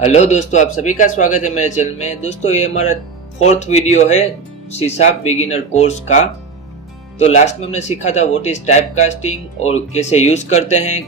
Hello दोस्तों, आप सभी का स्वागत है मेरे चैनल में। दोस्तों ये हमारा 4th वीडियो है सी शार्प बिगिनर कोर्स का। तो लास्ट में हमने सीखा था व्हाट इज टाइप कास्टिंग और कैसे यूज करते हैं,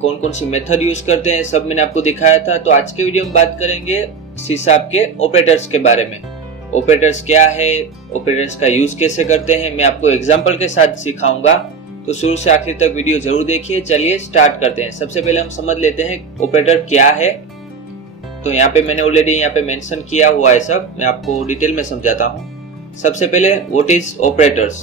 कौन कौन सी मेथड यूज करते हैं, सब मैंने आपको दिखाया था। तो आज के वीडियो में बात करेंगे सी शार्प के ऑपरेटर्स के बारे में। ऑपरेटर्स क्या है, ऑपरेटर्स का यूज कैसे करते हैं, मैं आपको एग्जाम्पल के साथ सिखाऊंगा। तो शुरू से आखिर तक वीडियो जरूर देखिए। चलिए स्टार्ट करते हैं। सबसे पहले हम समझ लेते हैं ऑपरेटर क्या है। तो यहाँ पे मैंने ऑलरेडी यहाँ पे मेंशन किया हुआ है सब, मैं आपको डिटेल में समझाता हूँ। सबसे पहले what is operators.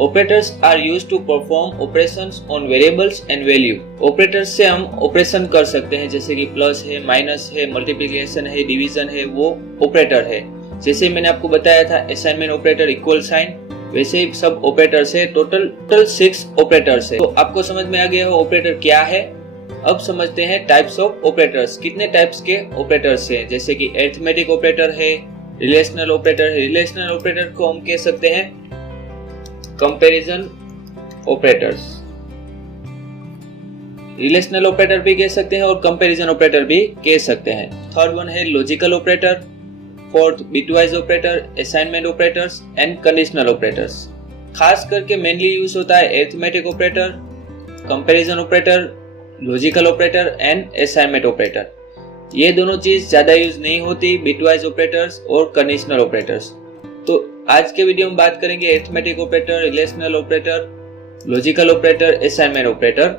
Operators are used to perform operations on variables and value. Operators से हम ऑपरेशन कर सकते हैं, जैसे कि प्लस है, माइनस है, मल्टीप्लिकेशन है, डिवीजन है, वो ऑपरेटर है। जैसे मैंने आपको बताया था असाइनमेंट ऑपरेटर, इक्वल साइन, वैसे ही सब ऑपरेटर्स है। टोटल 6 ऑपरेटर्स है। तो आपको समझ में आ गया हो ऑपरेटर क्या है। अब समझते हैं टाइप्स ऑफ ऑपरेटर्स। कितने टाइप्स के ऑपरेटर्स हैं, जैसे कि अरिथमेटिक ऑपरेटर है, रिलेशनल ऑपरेटर है। रिलेशनल ऑपरेटर को हम कह सकते हैं कंपैरिजन ऑपरेटर्स। रिलेशनल ऑपरेटर भी कह सकते हैं और कंपैरिजन ऑपरेटर भी कह सकते हैं। थर्ड वन है logical operator, fourth bitwise operator, assignment operators and conditional operators. खास करके मेनली यूज होता है arithmetic operator, comparison operator, logical operator and assignment operator. ये दोनों चीज ज्यादा यूज नहीं होती, बिटवाइज ऑपरेटर्स और कंडीशनल ऑपरेटर्स। तो आज के वीडियो में बात करेंगे arithmetic operator, relational operator, logical operator, assignment operator,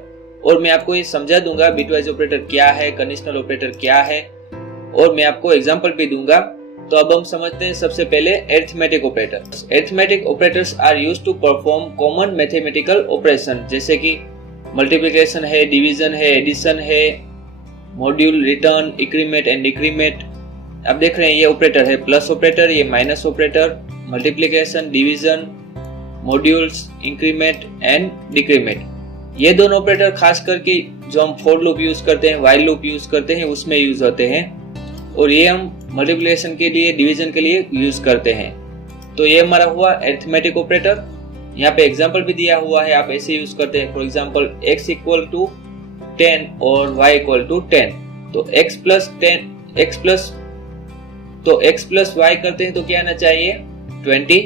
और मैं आपको ये समझा दूंगा बिटवाइज ऑपरेटर क्या है, कंडीशनल ऑपरेटर क्या है, और मैं आपको एग्जाम्पल भी दूंगा। तो अब हम समझते हैं सबसे पहले arithmetic operators. Arithmetic operators are used to perform common mathematical operation, जैसे कि मल्टीप्लिकेशन है, डिवीजन है, एडिशन है, module, return, increment and decrement. आप देख रहे हैं ये ऑपरेटर है प्लस ऑपरेटर, ये minus operator, multiplication, division, modules, increment and decrement. ये दोनों ऑपरेटर खास करके जो हम फॉर लूप यूज करते हैं, व्हाइल लूप यूज करते हैं, उसमें यूज होते हैं, और ये हम मल्टीप्लिकेशन के लिए, डिवीजन के लिए यूज करते हैं। तो ये हमारा हुआ अरिथमेटिक ऑपरेटर। यहाँ पे एग्जाम्पल भी दिया हुआ है, आप ऐसे यूज करते हैं। For example x equal to 10 और y इक्वल टू 10, तो x प्लस y करते हैं तो क्या आना चाहिए 20।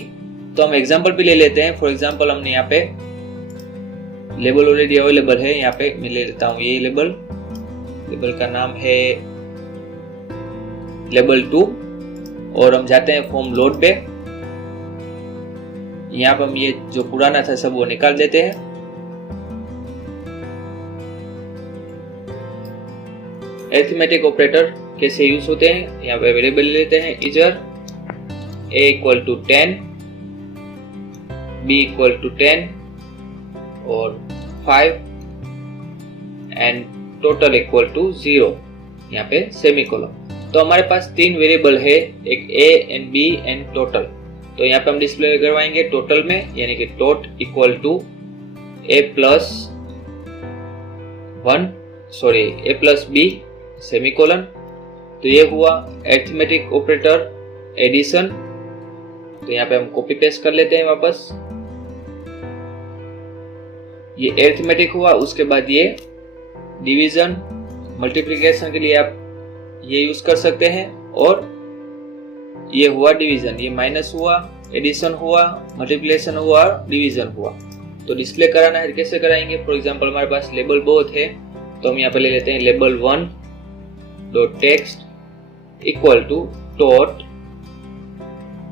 तो हम एग्जाम्पल भी ले लेते हैं। फॉर एग्जाम्पल हमने यहाँ पे लेबल ऑलरेडी अवेलेबल है, यहाँ पे मैं ले लेता हूँ ये लेबल का नाम है लेबल 2, और हम जाते हैं फॉर्म लोड पे। यहाँ पर हम ये जो पुराना था सब वो निकाल देते हैं। अरिथमेटिक ऑपरेटर कैसे यूज होते हैं, यहाँ पे वेरिएबल लेते हैं इजर a equal to 10, b equal to 10 और 5 एंड टोटल इक्वल टू 0, यहाँ पे सेमीकोलन। तो हमारे पास 3 वेरिएबल है, एक a and b and total. तो यहाँ पे हम डिस्प्ले करवाएंगे टोटल में, यानी कि टोट equal to a plus b semicolon. तो ये हुआ अरिथमेटिक ऑपरेटर एडिशन। तो यहाँ पे हम कॉपी पेस्ट कर लेते हैं वापस। ये अरिथमेटिक हुआ। उसके बाद ये डिवीजन, मल्टीप्लिकेशन के लिए आप ये यूज कर सकते हैं, और ये हुआ डिवीजन, ये माइनस हुआ, एडिशन हुआ, मल्टीप्लिकेशन हुआ, डिवीजन हुआ। तो डिस्प्ले कराना है, कैसे कराएंगे। फॉर एग्जांपल हमारे पास लेबल बहुत है, तो हम यहाँ पे ले लेते हैं label 1 dot text equal to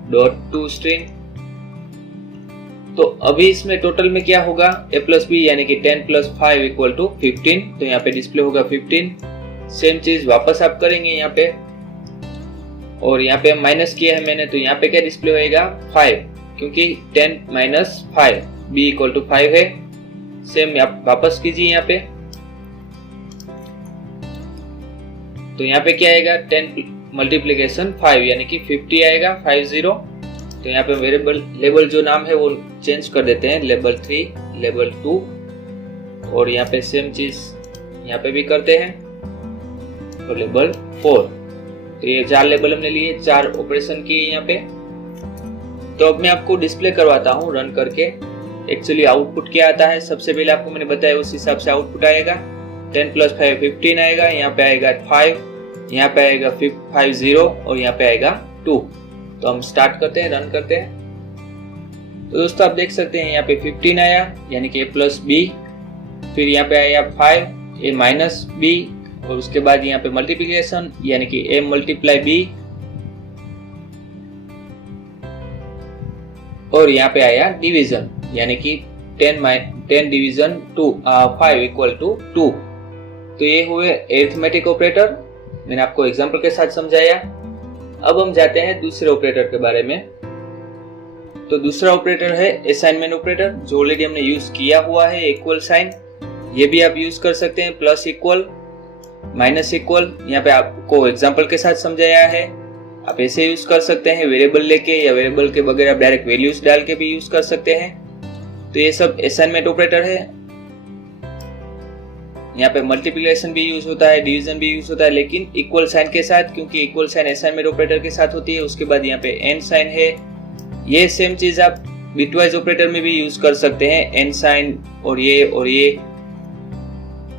dot to string. तो अभी इसमें टोटल में क्या होगा, a प्लस बी यानी कि 10 प्लस 5 इक्वल टू 15। तो यहाँ पे डिस्प्ले होगा 15। सेम चीज वापस आप करेंगे यहाँ पे, और यहाँ पे माइनस किया है मैंने, तो यहाँ पे क्या डिस्प्ले होएगा 5, क्योंकि 10 माइनस 5 b इक्वल टू 5 है। सेम आप वापस कीजिए यहाँ पे, तो यहाँ पे क्या आएगा 10 मल्टीप्लिकेशन 5 यानी कि 50 आएगा, 50। तो यहाँ पे वेरिएबल लेबल जो नाम है वो चेंज कर देते हैं, लेबल 3, लेबल 2, और यहाँ पे सेम चीज यहाँ पे भी करते हैं, और लेबल 4। तो ये 4 लेबल हमने लिए, 4 ऑपरेशन किए यहाँ पे। तो अब मैं आपको डिस्प्ले करवाता हूँ रन करके। एक्चुअली आउटपुट क्या आता है, सबसे पहले आपको मैंने बताया उस हिसाब से आउटपुट आएगा। 10 प्लस 5 15 आएगा, यहाँ पे आएगा 5, यहाँ पे आएगा 50 और यहाँ पे आएगा 2। तो हम स्टार्ट करते हैं, रन करते हैं। तो दोस्तों आप देख सकते हैं यहाँ पे 15 आया यानी कि a प्लस बी, फिर यहाँ पे आया 5 a माइनस बी, और उसके बाद यहाँ पे मल्टीप्लिकेशन यानी कि a मल्टीप्लाई बी, और यहाँ पे आया डिवीजन यानी कि 10 डिवीजन 5 इक्वल टू 2। तो ये हुए अरिथमेटिक ऑपरेटर, मैंने आपको एग्जांपल के साथ समझाया। अब हम जाते हैं दूसरे ऑपरेटर के बारे में। तो दूसरा ऑपरेटर है असाइनमेंट ऑपरेटर, जो ऑलरेडी हमने यूज किया हुआ है, इक्वल साइन। ये भी आप यूज कर सकते हैं, प्लस इक्वल, माइनस इक्वल, यहाँ पे आपको एग्जांपल के साथ समझाया है। आप ऐसे यूज कर सकते हैं वेरिएबल लेके, या वेरिएबल के बगैर आप डायरेक्ट वैल्यूज डाल के भी यूज कर सकते हैं। तो ये सब असाइनमेंट ऑपरेटर है। यहाँ पे मल्टीप्लिकेशन भी यूज होता है, डिवीजन भी यूज होता है, लेकिन इक्वल साइन के साथ, क्योंकि इक्वल साइन असाइनमेंट ऑपरेटर के साथ होती है। उसके बाद यहाँ पे एंड साइन है। ये सेम चीज आप बिटवाइज ऑपरेटर में भी यूज कर सकते हैं, एंड साइन और ये।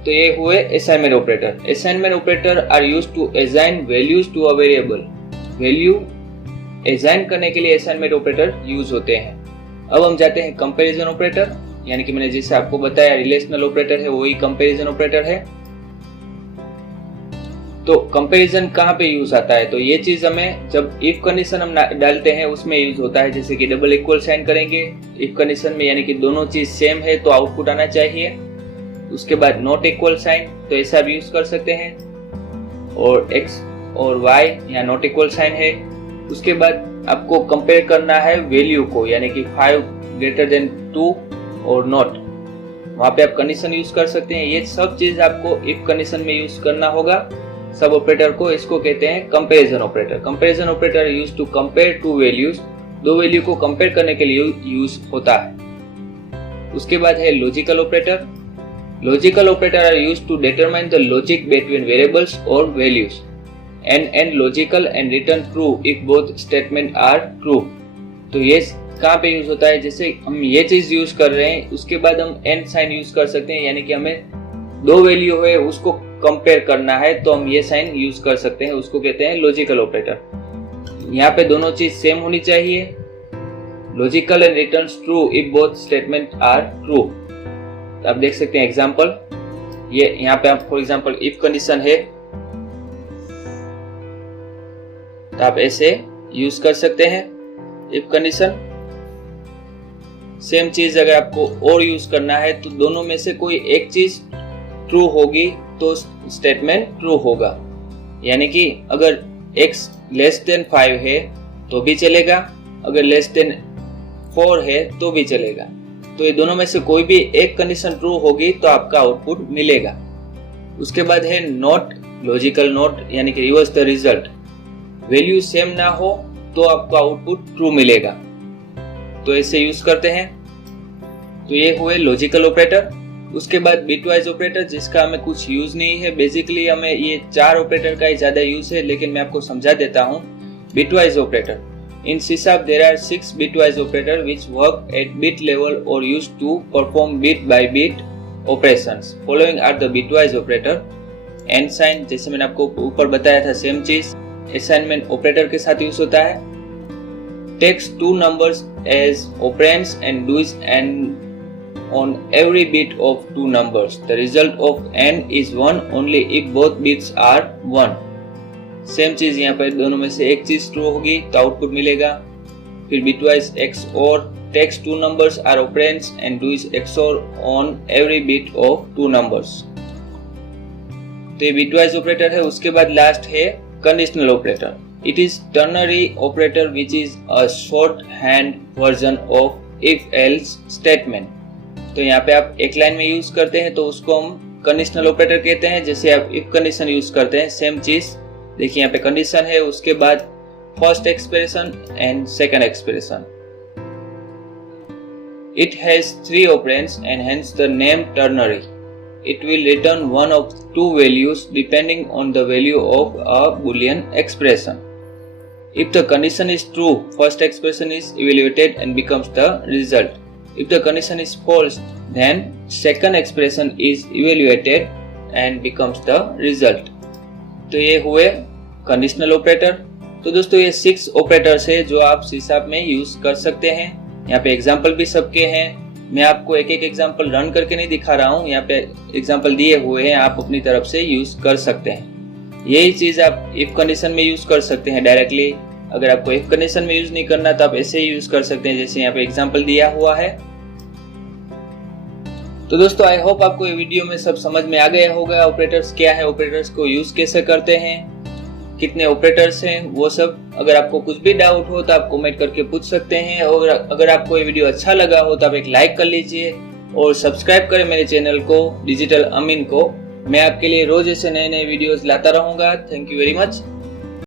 तो ये हुए assignment operator. Assignment operator are used to assign values to a variable. Value assign करने के लिए असाइनमेंट ऑपरेटर यूज होते हैं। अब हम जाते हैं कंपैरिजन ऑपरेटर, यानी कि मैंने जैसे आपको बताया रिलेशनल ऑपरेटर है, वही कंपैरिजन ऑपरेटर है। तो कंपैरिजन कहाँ पे यूज आता है? तो ये चीज हमें जब इफ कंडीशन हम डालते हैं उसमें यूज होता है। जैसे कि डबल इक्वल साइन करेंगे इफ कंडीशन में, यानी कि दोनों चीज सेम है तो आउटपुट आना चाहिए। उसके बाद नॉट इक्वल साइन, तो ऐसा भी यूज कर सकते हैं। और x और y यहाँ नॉट इक्वल साइन है। उसके बाद आपको कंपेयर करना है वैल्यू को, यानी कि 5 ग्रेटर देन 2 और नॉट, वहां पे आप कंडीशन यूज कर सकते हैं। ये सब चीज आपको इफ कंडीशन में यूज करना होगा सब ऑपरेटर को। इसको कहते हैं comparison operator. Comparison operator use to compare two values, दो वैल्यू को कंपेयर करने के लिए यूज होता है। उसके बाद है logical operator. Logical operator are used to determine the logic between variables और values and logical and return true if both statement are true। तो ये कहाँ पे यूज होता है? जैसे हम ये चीज यूज कर रहे हैं, उसके बाद हम एंड साइन यूज कर सकते हैं, यानी कि हमें दो वैल्यू है उसको कंपेयर करना है तो हम ये साइन यूज कर सकते हैं, उसको कहते हैं लॉजिकल ऑपरेटर। यहाँ पे दोनों चीज सेम होनी चाहिए। Logical and returns true if both statement are true. आप देख सकते हैं एग्जांपल, ये यहाँ पे आप फॉर एग्जांपल इफ कंडीशन है तो आप ऐसे यूज कर सकते हैं इफ कंडीशन। सेम चीज अगर आपको और यूज करना है तो दोनों में से कोई एक चीज ट्रू होगी तो स्टेटमेंट ट्रू होगा। यानी कि अगर x लेस देन 5 है तो भी चलेगा, अगर लेस देन 4 है तो भी चलेगा। तो ये दोनों में से कोई भी एक कंडीशन ट्रू होगी तो आपका आउटपुट मिलेगा। उसके बाद है नॉट, लॉजिकल नॉट, यानी कि reverse the result. Value same ना हो तो आपको आउटपुट ट्रू मिलेगा, तो ऐसे यूज करते हैं। तो ये हुए लॉजिकल ऑपरेटर। उसके बाद बिटवाइज ऑपरेटर, जिसका हमें कुछ यूज नहीं है। बेसिकली हमें ये 4 ऑपरेटर का ही ज्यादा यूज है, लेकिन मैं आपको समझा देता हूँ। Bitwise operator, in C# there are 6 bitwise operator which work at bit level or used to perform bit by bit operations. Following are the bitwise operator. And sign, जैसे मैंने आपको ऊपर बताया था, सेम चीज असाइनमेंट ऑपरेटर के साथ use होता है। takes 2 numbers as operands and does and on every bit of 2 numbers. The result of and is 1 only if both bits are 1. Same चीज यहाँ पर दोनों में से एक चीज ट्रू होगी तो आउटपुट मिलेगा। फिर bitwise XOR takes 2 numbers are operands and does XOR on every bit of 2 numbers. तो ये बिटवाइज ऑपरेटर है। उसके बाद लास्ट है conditional operator. It is ternary operator which is a shorthand version of if-else statement. तो यहाँ पे आप एक लाइन में यूज करते हैं तो उसको हम कंडीशनल ऑपरेटर कहते हैं। जैसे आप if कंडीशन यूज करते हैं, सेम चीज। देखिए यहाँ पे कंडीशन है, उसके बाद first expression and second expression. It has 3 operands and hence the name ternary. It will return one of 2 values depending on the value of a Boolean expression. If the condition is true, first expression is evaluated and becomes the result. If the condition is false, then second expression is evaluated and becomes the result. तो ये हुए conditional operator. तो दोस्तों ये 6 operators है जो आप C sharp में यूज कर सकते हैं। यहाँ पे एग्जाम्पल भी सबके हैं। मैं आपको एक एक एग्जाम्पल रन करके नहीं दिखा रहा हूँ, यहाँ पे एग्जाम्पल दिए हुए हैं, आप अपनी तरफ से यूज कर सकते हैं। यही चीज आप इफ कंडीशन में यूज कर सकते हैं डायरेक्टली। अगर आपको इफ कंडीशन में यूज नहीं करना तो आप ऐसे ही यूज कर सकते हैं जैसे यहाँ पे एग्जाम्पल दिया हुआ है। तो दोस्तों आई होप आपको ये वीडियो में सब समझ में आ गया होगा। ऑपरेटर्स क्या है, ऑपरेटर्स को यूज कैसे करते हैं, कितने ऑपरेटर्स हैं, वो सब। अगर आपको कुछ भी डाउट हो तो आप कमेंट करके पूछ सकते हैं। और अगर आपको ये वीडियो अच्छा लगा हो तो आप एक लाइक कर लीजिए और सब्सक्राइब करें मेरे चैनल को डिजिटल अमीन को। मैं आपके लिए रोज ऐसे नए नए वीडियोस लाता रहूंगा। Thank you very much.